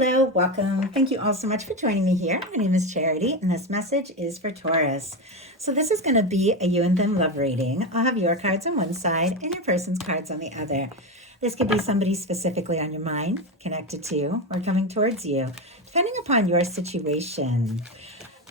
Hello, welcome. Thank you all so much for joining me here. My name is Charity, and this message is for Taurus. So this is going to be a you and them love reading. I'll have your cards on one side and your person's cards on the other. This could be somebody specifically on your mind, connected to, or coming towards you, depending upon your situation.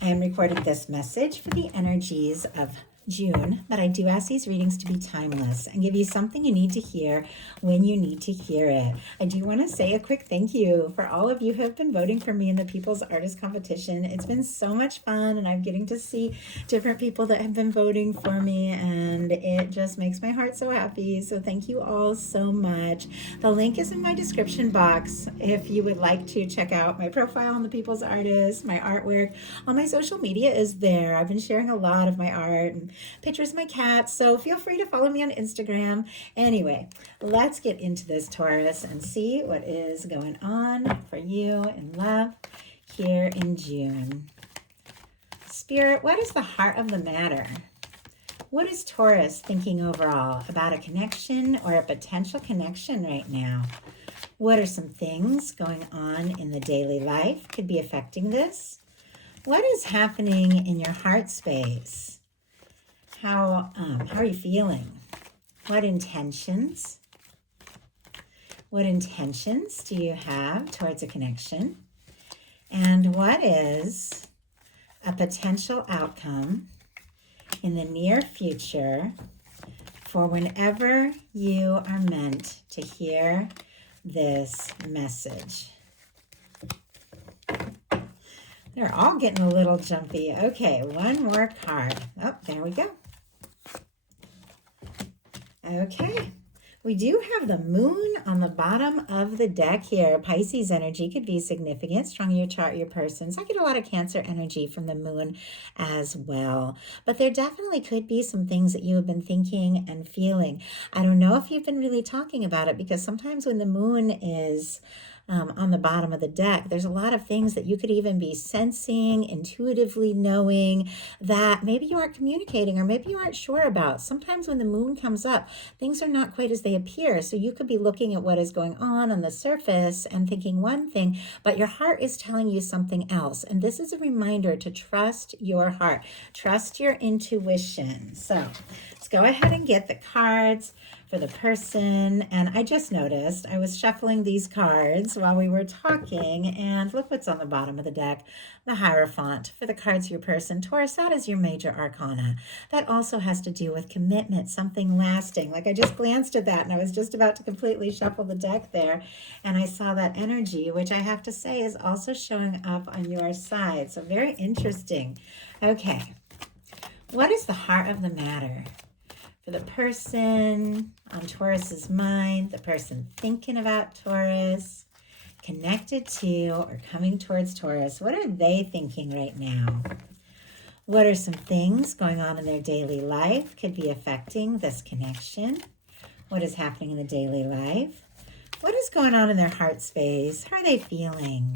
I am recording this message for the energies of June, but I do ask these readings to be timeless and give you something you need to hear when you need to hear it. I do want to say a quick thank you for all of you who have been voting for me in the People's Artist Competition. It's been so much fun, and I'm getting to see different people that have been voting for me, and it just makes my heart so happy. So thank you all so much. The link is in my description box if you would like to check out my profile on the People's Artist, my artwork. All my social media is there. I've been sharing a lot of my art and pictures of my cats, so feel free to follow me on Instagram. Anyway, let's get into this, Taurus, and see what is going on for you in love here in June. Spirit, what is the heart of the matter? What is Taurus thinking overall about a connection or a potential connection right now? What are some things going on in the daily life could be affecting this? What is happening in your heart space? How are you feeling? What intentions do you have towards a connection? And what is a potential outcome in the near future for whenever you are meant to hear this message? They're all getting a little jumpy. Okay, one more card. Oh, there we go. Okay, we do have the moon on the bottom of the deck here. Pisces energy could be significant, strong in your chart, your person. So I get a lot of Cancer energy from the moon as well. But there definitely could be some things that you have been thinking and feeling. I don't know if you've been really talking about it, because sometimes when the moon is on the bottom of the deck, there's a lot of things that you could even be sensing, intuitively knowing that maybe you aren't communicating or maybe you aren't sure about. Sometimes when the moon comes up, things are not quite as they appear. So you could be looking at what is going on the surface and thinking one thing, but your heart is telling you something else. And this is a reminder to trust your heart, trust your intuition. So let's go ahead and get the cards for the person. And I just noticed I was shuffling these cards while we were talking, and look what's on the bottom of the deck. The Hierophant for the cards, your person. Taurus, that is your major arcana. That also has to do with commitment, something lasting. Like I just glanced at that and I was just about to completely shuffle the deck there, and I saw that energy, which I have to say is also showing up on your side. So very interesting. Okay, what is the heart of the matter for the person on Taurus's mind, the person thinking about Taurus, connected to or coming towards Taurus? What are they thinking right now? What are some things going on in their daily life could be affecting this connection? What is happening in the daily life? What is going on in their heart space? How are they feeling?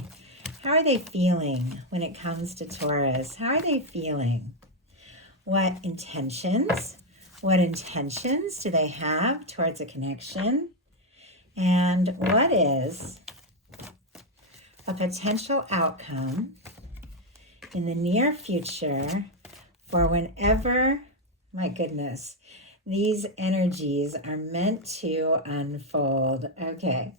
How are they feeling when it comes to Taurus? How are they feeling? What intentions do they have towards a connection? And what is a potential outcome in the near future for whenever, my goodness, these energies are meant to unfold? Okay,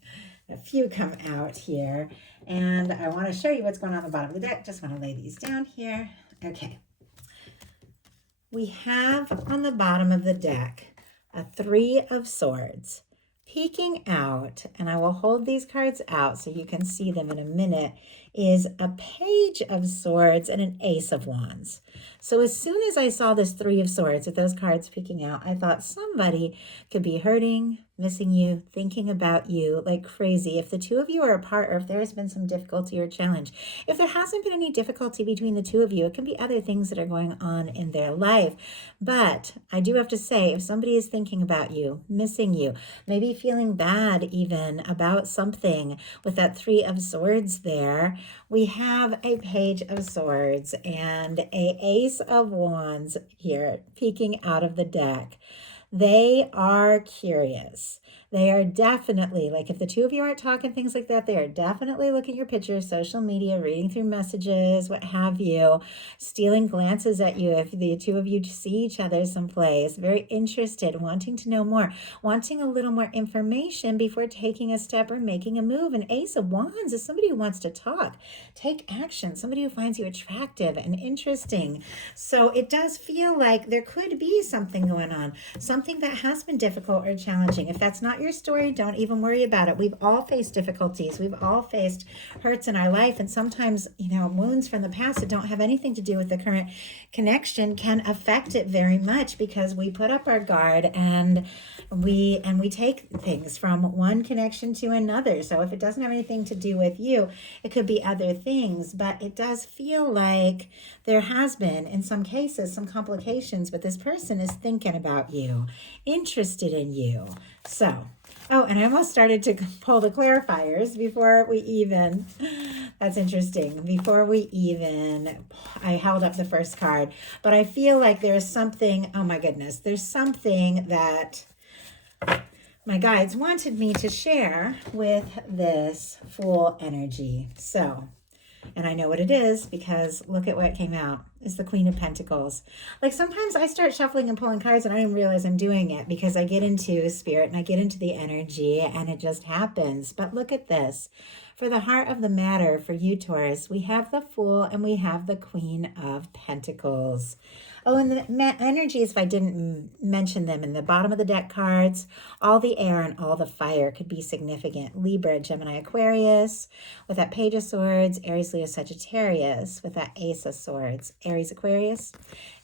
a few come out here, and I want to show you what's going on the bottom of the deck. Just want to lay these down here. Okay. We have on the bottom of the deck a Three of Swords peeking out, and I will hold these cards out so you can see them in a minute, is a Page of Swords and an Ace of Wands. So as soon as I saw this Three of Swords with those cards peeking out, I thought somebody could be hurting, missing you, thinking about you like crazy. If the two of you are apart, or if there has been some difficulty or challenge, if there hasn't been any difficulty between the two of you, it can be other things that are going on in their life. But I do have to say, if somebody is thinking about you, missing you, maybe feeling bad even about something, with that Three of Swords there, we have a Page of Swords and a Ace of Wands here peeking out of the deck. They are curious. They are definitely, like if the two of you aren't talking, things like that, they are definitely looking at your pictures, social media, reading through messages, what have you, stealing glances at you if the two of you see each other someplace, very interested, wanting to know more, wanting a little more information before taking a step or making a move. And Ace of Wands is somebody who wants to talk, take action, somebody who finds you attractive and interesting. So it does feel like there could be something going on, something that has been difficult or challenging. If that's not your story, don't even worry about it. We've all faced difficulties. We've all faced hurts in our life. And sometimes, wounds from the past that don't have anything to do with the current connection can affect it very much because we put up our guard and we take things from one connection to another. So if it doesn't have anything to do with you, it could be other things, but it does feel like there has been, in some cases, some complications, but this person is thinking about you, interested in you. So, and I almost started to pull the clarifiers before we even, that's interesting, I held up the first card, but I feel like there's something, oh my goodness, there's something that my guides wanted me to share with this Fool energy. So, and I know what it is because look at what came out. It's the Queen of Pentacles. Like sometimes I start shuffling and pulling cards and I don't even realize I'm doing it because I get into spirit and I get into the energy and it just happens. But look at this. For the heart of the matter, for you, Taurus, we have the Fool and we have the Queen of Pentacles. Oh, and the energies, if I didn't mention them, in the bottom of the deck cards, all the air and all the fire could be significant. Libra, Gemini, Aquarius, with that Page of Swords, Aries, Leo, Sagittarius, with that Ace of Swords, Aries, Aquarius,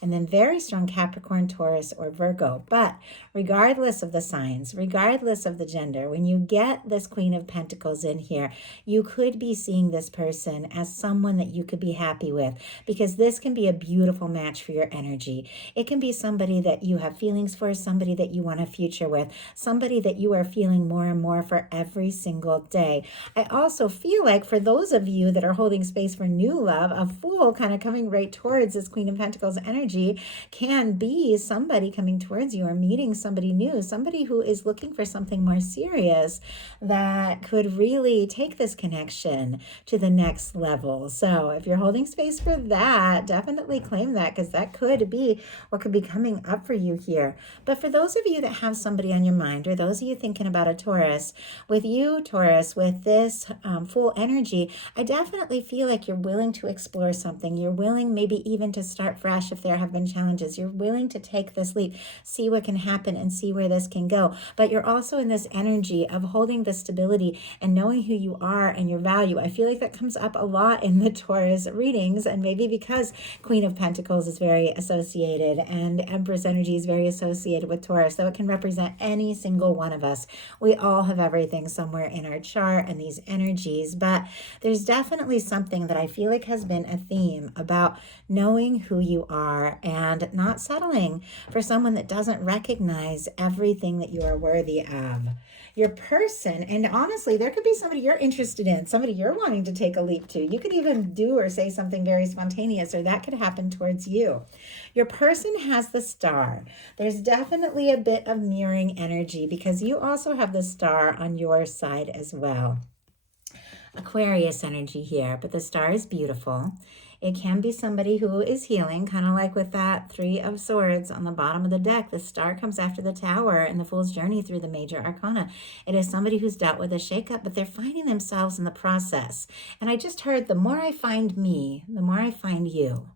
and then very strong Capricorn, Taurus, or Virgo. But regardless of the signs, regardless of the gender, when you get this Queen of Pentacles in here, you could be seeing this person as someone that you could be happy with, because this can be a beautiful match for your energy. It can be somebody that you have feelings for, somebody that you want a future with, somebody that you are feeling more and more for every single day. I also feel like for those of you that are holding space for new love, a Fool kind of coming right towards this Queen of Pentacles energy can be somebody coming towards you or meeting somebody new, somebody who is looking for something more serious that could really take this connection to the next level. So if you're holding space for that, definitely claim that, because that could be what could be coming up for you here. But for those of you that have somebody on your mind, or those of you thinking about a Taurus, with you, Taurus, with this Fool energy, I definitely feel like you're willing to explore something. You're willing maybe even to start fresh if there have been challenges. You're willing to take this leap, see what can happen and see where this can go. But you're also in this energy of holding the stability and knowing who you are and your value. I feel like that comes up a lot in the Taurus readings, and maybe because Queen of Pentacles is very associated and Empress energy is very associated with Taurus, so it can represent any single one of us. We all have everything somewhere in our chart and these energies, but there's definitely something that I feel like has been a theme about knowing who you are and not settling for someone that doesn't recognize everything that you are worthy of. Your person, and honestly, there could be somebody you're interested in, somebody you're wanting to take a leap to. You could even do or say something very spontaneous, or that could happen towards you. Your person has the Star. There's definitely a bit of mirroring energy because you also have the Star on your side as well. Aquarius energy here, but the Star is beautiful. It can be somebody who is healing, kind of like with that Three of Swords on the bottom of the deck. The Star comes after the Tower and the Fool's journey through the major arcana. It is somebody who's dealt with a shakeup, but they're finding themselves in the process. And I just heard, the more I find me, the more I find you.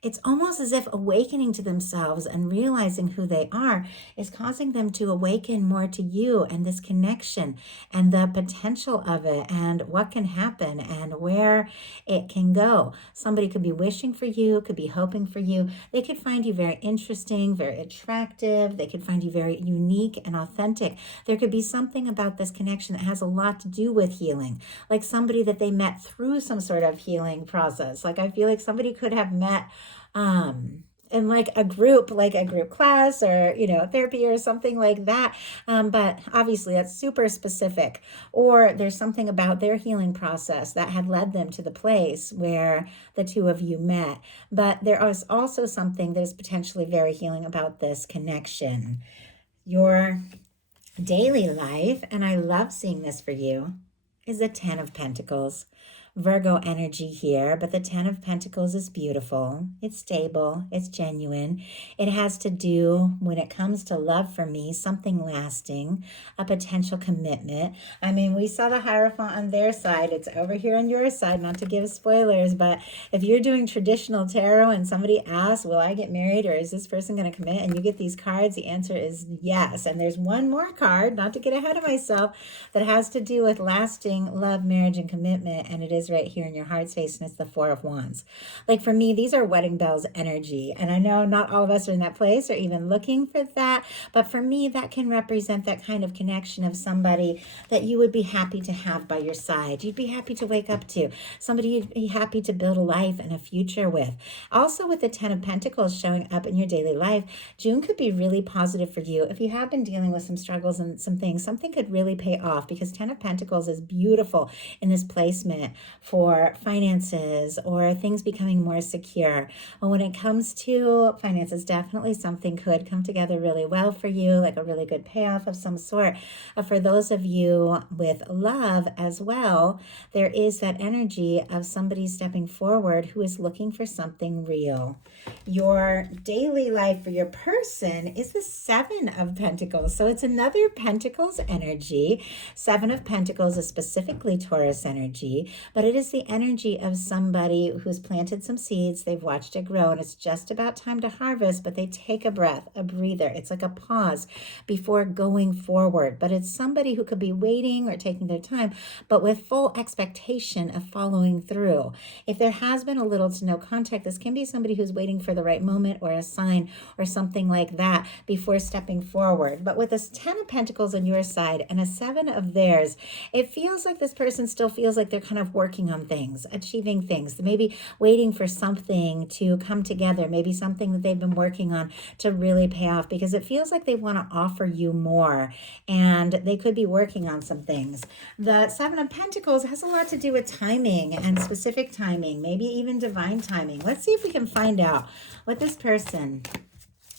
It's almost as if awakening to themselves and realizing who they are is causing them to awaken more to you and this connection and the potential of it and what can happen and where it can go. Somebody could be wishing for you, could be hoping for you. They could find you very interesting, very attractive. They could find you very unique and authentic. There could be something about this connection that has a lot to do with healing, like somebody that they met through some sort of healing process. Like I feel like somebody could have met in like a group class or, therapy or something like that. But obviously that's super specific, or there's something about their healing process that had led them to the place where the two of you met. But there is also something that is potentially very healing about this connection. Your daily life, and I love seeing this for you, is the Ten of Pentacles. Virgo energy here, but the Ten of Pentacles is beautiful. It's stable. It's genuine. It has to do, when it comes to love for me, something lasting, a potential commitment. I mean, we saw the Hierophant on their side. It's over here on your side, not to give spoilers, but if you're doing traditional tarot and somebody asks, will I get married or is this person going to commit? And you get these cards, the answer is yes. And there's one more card, not to get ahead of myself, that has to do with lasting love, marriage, and commitment. And it is right here in your heart space, and it's the Four of Wands. Like for me, these are wedding bells energy, and I know not all of us are in that place or even looking for that, but for me that can represent that kind of connection of somebody that you would be happy to have by your side, you'd be happy to wake up to, somebody you'd be happy to build a life and a future with. Also, with the Ten of Pentacles showing up in your daily life, June could be really positive for you. If you have been dealing with some struggles and some things, something could really pay off, because Ten of Pentacles is beautiful in this placement for finances or things becoming more secure. Well, when it comes to finances, definitely something could come together really well for you, like a really good payoff of some sort. For those of you with love as well, there is that energy of somebody stepping forward who is looking for something real. Your daily life for your person is the Seven of Pentacles. So it's another Pentacles energy. Seven of Pentacles is specifically Taurus energy, but it is the energy of somebody who's planted some seeds, they've watched it grow, and it's just about time to harvest, but they take a breath, a breather. It's like a pause before going forward. But it's somebody who could be waiting or taking their time, but with full expectation of following through. If there has been a little to no contact, this can be somebody who's waiting for the right moment or a sign or something like that before stepping forward. But with this Ten of Pentacles on your side and a Seven of theirs, it feels like this person still feels like they're kind of working on things, achieving things, maybe waiting for something to come together, maybe something that they've been working on to really pay off, because it feels like they want to offer you more and they could be working on some things. The Seven of Pentacles has a lot to do with timing and specific timing, maybe even divine timing. Let's see if we can find out what this person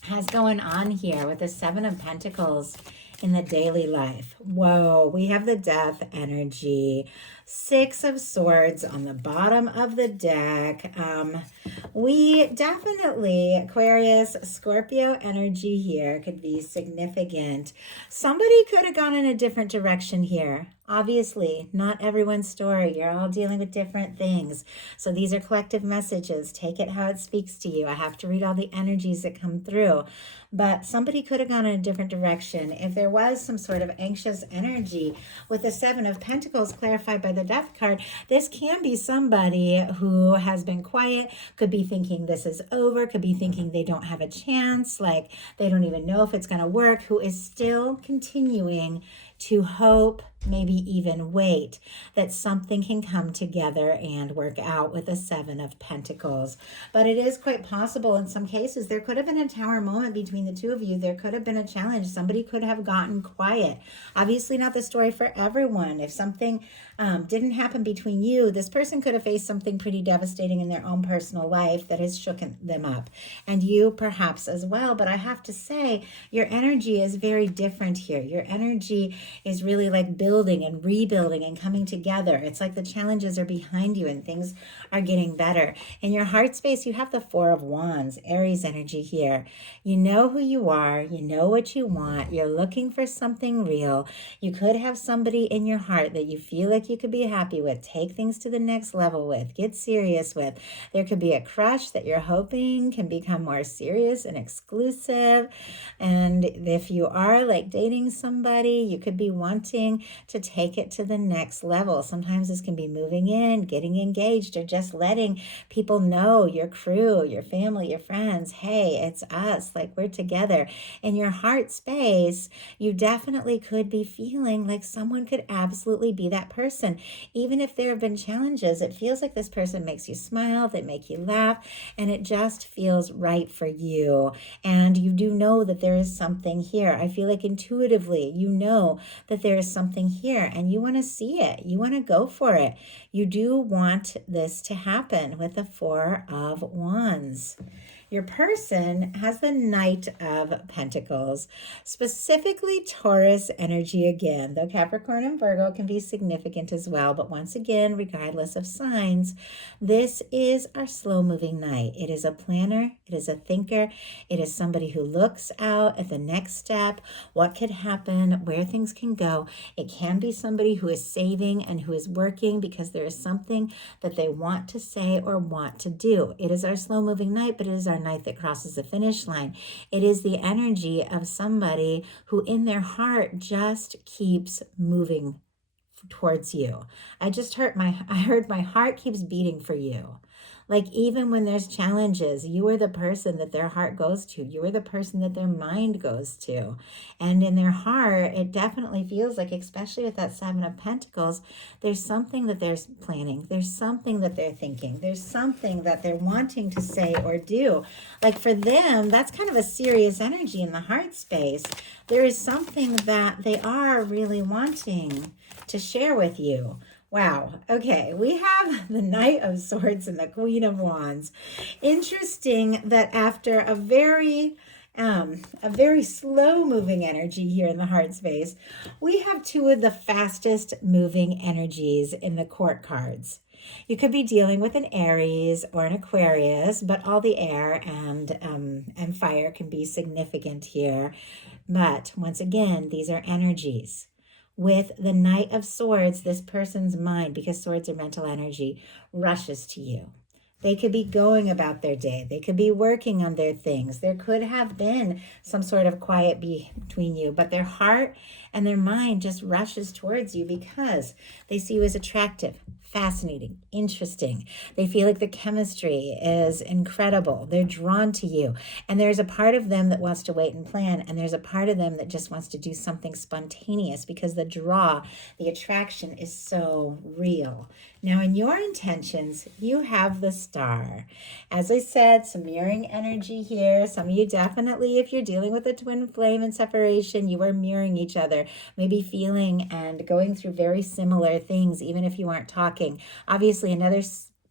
has going on here with the Seven of Pentacles in the daily life. Whoa, we have the Death energy. Six of Swords on the bottom of the deck. We definitely, Aquarius, Scorpio energy here could be significant. Somebody could have gone in a different direction here. Obviously, not everyone's story. You're all dealing with different things. So these are collective messages. Take it how it speaks to you. I have to read all the energies that come through. But somebody could have gone in a different direction. If there was some sort of anxious energy with the Seven of Pentacles clarified by the Death card, this can be somebody who has been quiet, could be thinking this is over, could be thinking they don't have a chance, like they don't even know if it's going to work, who is still continuing to hope, maybe even wait, that something can come together and work out with the Seven of Pentacles. But it is quite possible in some cases there could have been a tower moment between the two of you. There could have been a challenge. Somebody could have gotten quiet. Obviously not the story for everyone. If something didn't happen between you, this person could have faced something pretty devastating in their own personal life that has shooken them up. And you perhaps as well. But I have to say, your energy is very different here. Your energy is really like building and rebuilding and coming together. It's like the challenges are behind you and things are getting better. In your heart space, you have the Four of Wands, Aries energy here. You know who you are. You know what you want. You're looking for something real. You could have somebody in your heart that you feel like you could be happy with, take things to the next level with, get serious with. There could be a crush that you're hoping can become more serious and exclusive. And if you are like dating somebody, you could be wanting to take it to the next level. Sometimes this can be moving in, getting engaged, or just letting people know, your crew, your family, your friends, hey, it's us, like we're together. In your heart space, you definitely could be feeling like someone could absolutely be that person. Even if there have been challenges, it feels like this person makes you smile, they make you laugh, and it just feels right for you. And you do know that there is something here. I feel like intuitively, you know that there is something here and you want to see it. You want to go for it. You do want this to happen with the Four of Wands. Your person has the Knight of Pentacles, specifically Taurus energy again, though Capricorn and Virgo can be significant as well. But once again, regardless of signs, this is our slow-moving knight. It is a planner. It is a thinker. It is somebody who looks out at the next step, what could happen, where things can go. It can be somebody who is saving and who is working because there is something that they want to say or want to do. It is our slow-moving knight, but it is our knight that crosses the finish line. It is the energy of somebody who in their heart just keeps moving towards you. I heard my heart keeps beating for you. Like, even when there's challenges, you are the person that their heart goes to. You are the person that their mind goes to. And in their heart, it definitely feels like, especially with that Seven of Pentacles, there's something that they're planning. There's something that they're thinking. There's something that they're wanting to say or do. Like, for them, that's kind of a serious energy in the heart space. There is something that they are really wanting to share with you. Wow. Okay. We have the Knight of Swords and the Queen of Wands. Interesting that after a very slow moving energy here in the heart space, we have two of the fastest moving energies in the court cards. You could be dealing with an Aries or an Aquarius, but all the air and fire can be significant here. But once again, these are energies. With the Knight of Swords, this person's mind, because swords are mental energy, rushes to you. They could be going about their day. They could be working on their things. There could have been some sort of quiet between you, but their heart and their mind just rushes towards you because they see you as attractive, fascinating, interesting. They feel like the chemistry is incredible. They're drawn to you. And there's a part of them that wants to wait and plan. And there's a part of them that just wants to do something spontaneous because the draw, the attraction is so real. Now, in your intentions, you have the Star. As I said, some mirroring energy here. Some of you definitely, if you're dealing with a twin flame and separation, you are mirroring each other, maybe feeling and going through very similar things, even if you aren't talking. Obviously, another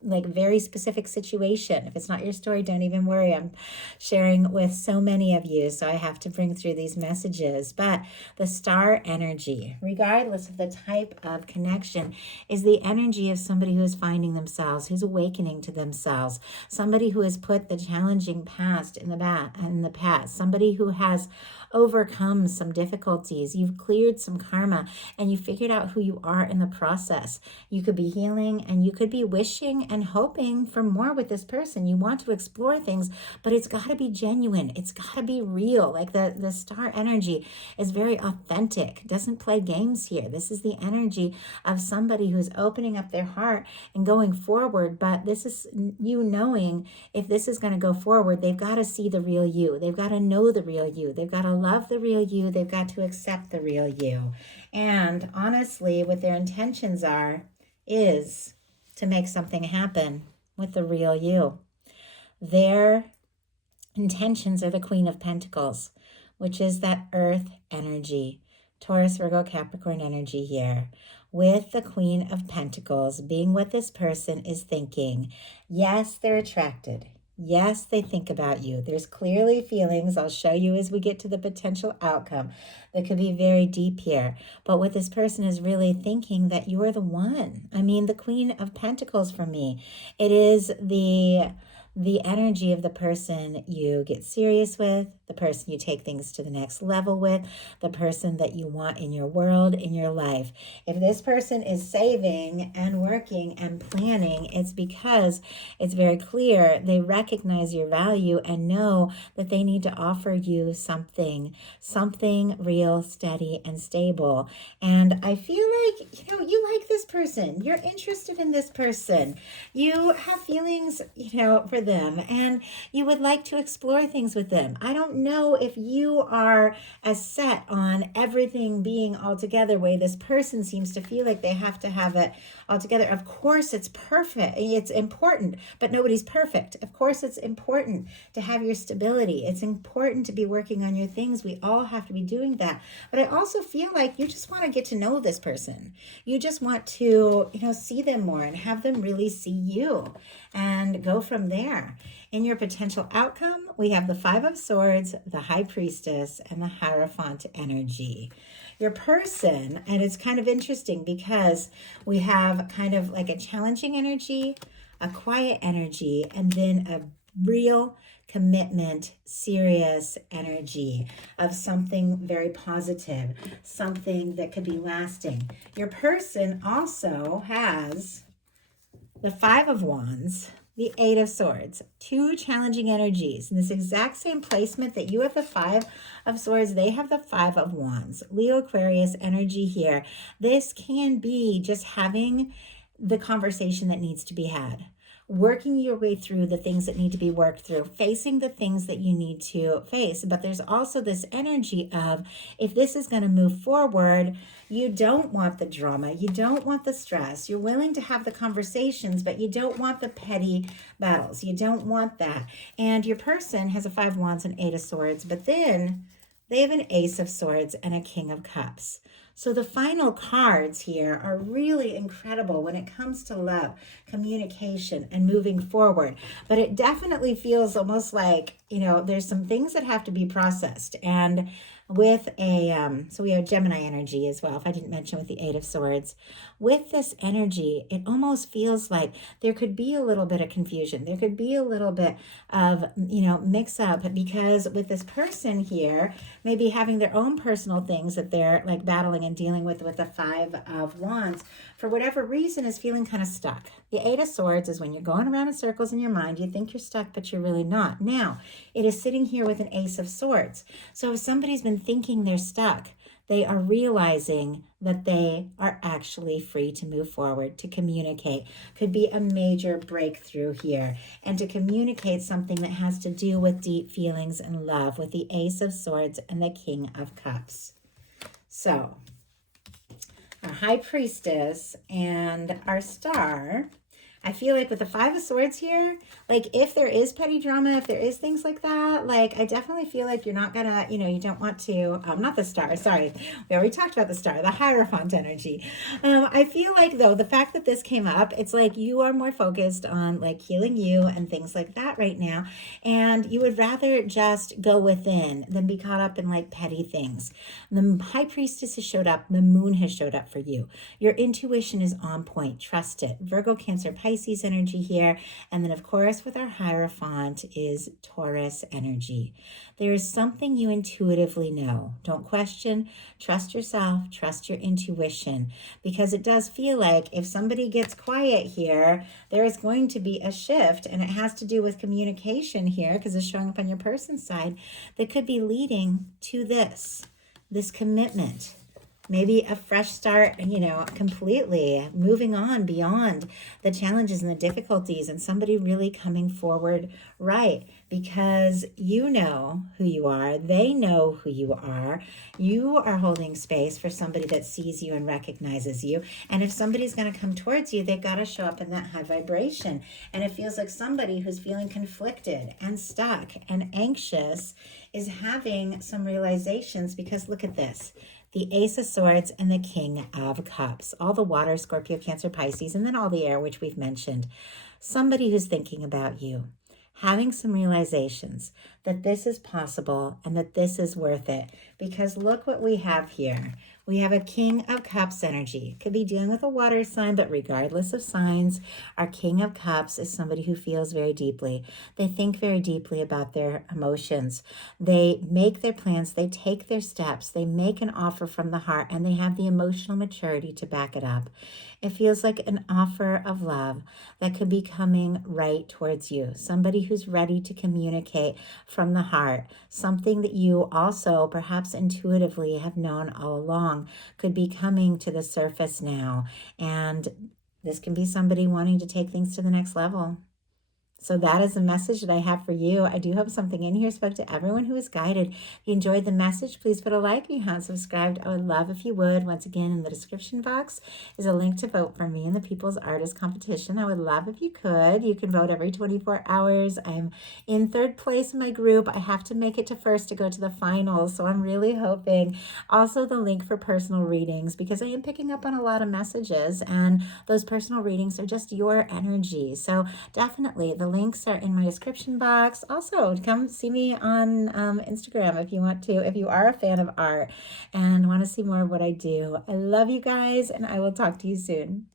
very specific situation. If it's not your story, don't even worry. I'm sharing with so many of you, so I have to bring through these messages. But the Star energy, regardless of the type of connection, is the energy of somebody who is finding themselves, who's awakening to themselves, somebody who has put the challenging past in the past, somebody who has overcome some difficulties. You've cleared some karma and you figured out who you are in the process. You could be healing and you could be wishing and hoping for more with this person. You want to explore things, but it's got to be genuine. It's got to be real. Like the Star energy is very authentic, doesn't play games here. This is the energy of somebody who's opening up their heart and going forward. But this is you knowing if this is going to go forward, they've got to see the real you. They've got to know the real you. They've got to love the real you. They've got to accept the real you. And honestly, what their intentions is to make something happen with the real you. Their intentions are the Queen of Pentacles, which is that earth energy, Taurus, Virgo, Capricorn energy here. With the Queen of Pentacles being what this person is thinking. Yes, they're attracted. Yes, they think about you. There's clearly feelings. I'll show you as we get to the potential outcome that could be very deep here. But what this person is really thinking that you're the one. I mean, the Queen of Pentacles for me, it is the energy of the person you get serious with, the person you take things to the next level with, the person that you want in your world, in your life. If this person is saving and working and planning, it's because it's very clear they recognize your value and know that they need to offer you something real, steady, and stable. And I feel like, you like this person. You're interested in this person. You have feelings, for them, and you would like to explore things with them. I don't know if you are as set on everything being all together way this person seems to feel like they have to have it all together. Of course, it's perfect. It's important, but nobody's perfect. Of course, it's important to have your stability. It's important to be working on your things. We all have to be doing that. But I also feel like you just want to get to know this person. You just want to, see them more and have them really see you and go from there. In your potential outcome, we have the Five of Swords, the High Priestess, and the Hierophant energy. Your person, and it's kind of interesting because we have kind of like a challenging energy, a quiet energy, and then a real commitment, serious energy of something very positive, something that could be lasting. Your person also has the Five of Wands, the Eight of Swords, two challenging energies. In this exact same placement that you have the Five of Swords, they have the Five of Wands. Leo Aquarius energy here. This can be just having the conversation that needs to be had, working your way through the things that need to be worked through, facing the things that you need to face. But there's also this energy of, if this is going to move forward, you don't want the drama. You don't want the stress. You're willing to have the conversations, but you don't want the petty battles. You don't want that. And your person has a Five of Wands and Eight of Swords, but then they have an Ace of Swords and a King of Cups. So the final cards here are really incredible when it comes to love, communication, and moving forward. But it definitely feels almost like, there's some things that have to be processed. And with so we have Gemini energy as well, if I didn't mention, with the Eight of Swords. With this energy, it almost feels like there could be a little bit of confusion. There could be a little bit of, mix up, because with this person here, maybe having their own personal things that they're like battling and dealing with the Five of Wands, for whatever reason, is feeling kind of stuck. The Eight of Swords is when you're going around in circles in your mind. You think you're stuck, but you're really not. Now, it is sitting here with an Ace of Swords. So if somebody's been thinking they're stuck, they are realizing that they are actually free to move forward, to communicate. Could be a major breakthrough here. And to communicate something that has to do with deep feelings and love, with the Ace of Swords and the King of Cups. So, our High Priestess and our Star, I feel like with the Five of Swords here, like if there is petty drama, if there is things like that, like I definitely feel like you're not gonna, you don't want to, not the Star, sorry. We already talked about the Star, the Hierophant energy. I feel like though, the fact that this came up, it's like you are more focused on like healing you and things like that right now. And you would rather just go within than be caught up in like petty things. The High Priestess has showed up. The Moon has showed up for you. Your intuition is on point. Trust it. Virgo, Cancer, Pisces energy here. And then of course with our Hierophant is Taurus energy. There is something you intuitively know. Don't question. Trust yourself. Trust your intuition. Because it does feel like if somebody gets quiet here, there is going to be a shift. And it has to do with communication here, because it's showing up on your person's side, that could be leading to this commitment. Maybe a fresh start, completely moving on beyond the challenges and the difficulties, and somebody really coming forward, right? Because you know who you are. They know who you are. You are holding space for somebody that sees you and recognizes you. And if somebody's going to come towards you, they've got to show up in that high vibration. And it feels like somebody who's feeling conflicted and stuck and anxious is having some realizations, because look at this. The Ace of Swords and the King of Cups. All the water, Scorpio, Cancer, Pisces, and then all the air, which we've mentioned. Somebody who's thinking about you, having some realizations that this is possible and that this is worth it. Because look what we have here. We have a King of Cups energy. Could be dealing with a water sign, but regardless of signs, our King of Cups is somebody who feels very deeply. They think very deeply about their emotions. They make their plans. They take their steps. They make an offer from the heart, and they have the emotional maturity to back it up. It feels like an offer of love that could be coming right towards you. Somebody who's ready to communicate from the heart. Something that you also perhaps intuitively have known all along could be coming to the surface now. And this can be somebody wanting to take things to the next level. So that is the message that I have for you. I do hope something in here spoke to everyone who was guided. If you enjoyed the message, please put a like. If you haven't subscribed, I would love if you would. Once again, in the description box is a link to vote for me in the People's Artist Competition. I would love if you could. You can vote every 24 hours. I'm in third place in my group. I have to make it to first to go to the finals. So I'm really hoping. Also, the link for personal readings, because I am picking up on a lot of messages, and those personal readings are just your energy. So definitely, the links are in my description box. Also, come see me on Instagram if you want to, if you are a fan of art and want to see more of what I do. I love you guys, and I will talk to you soon.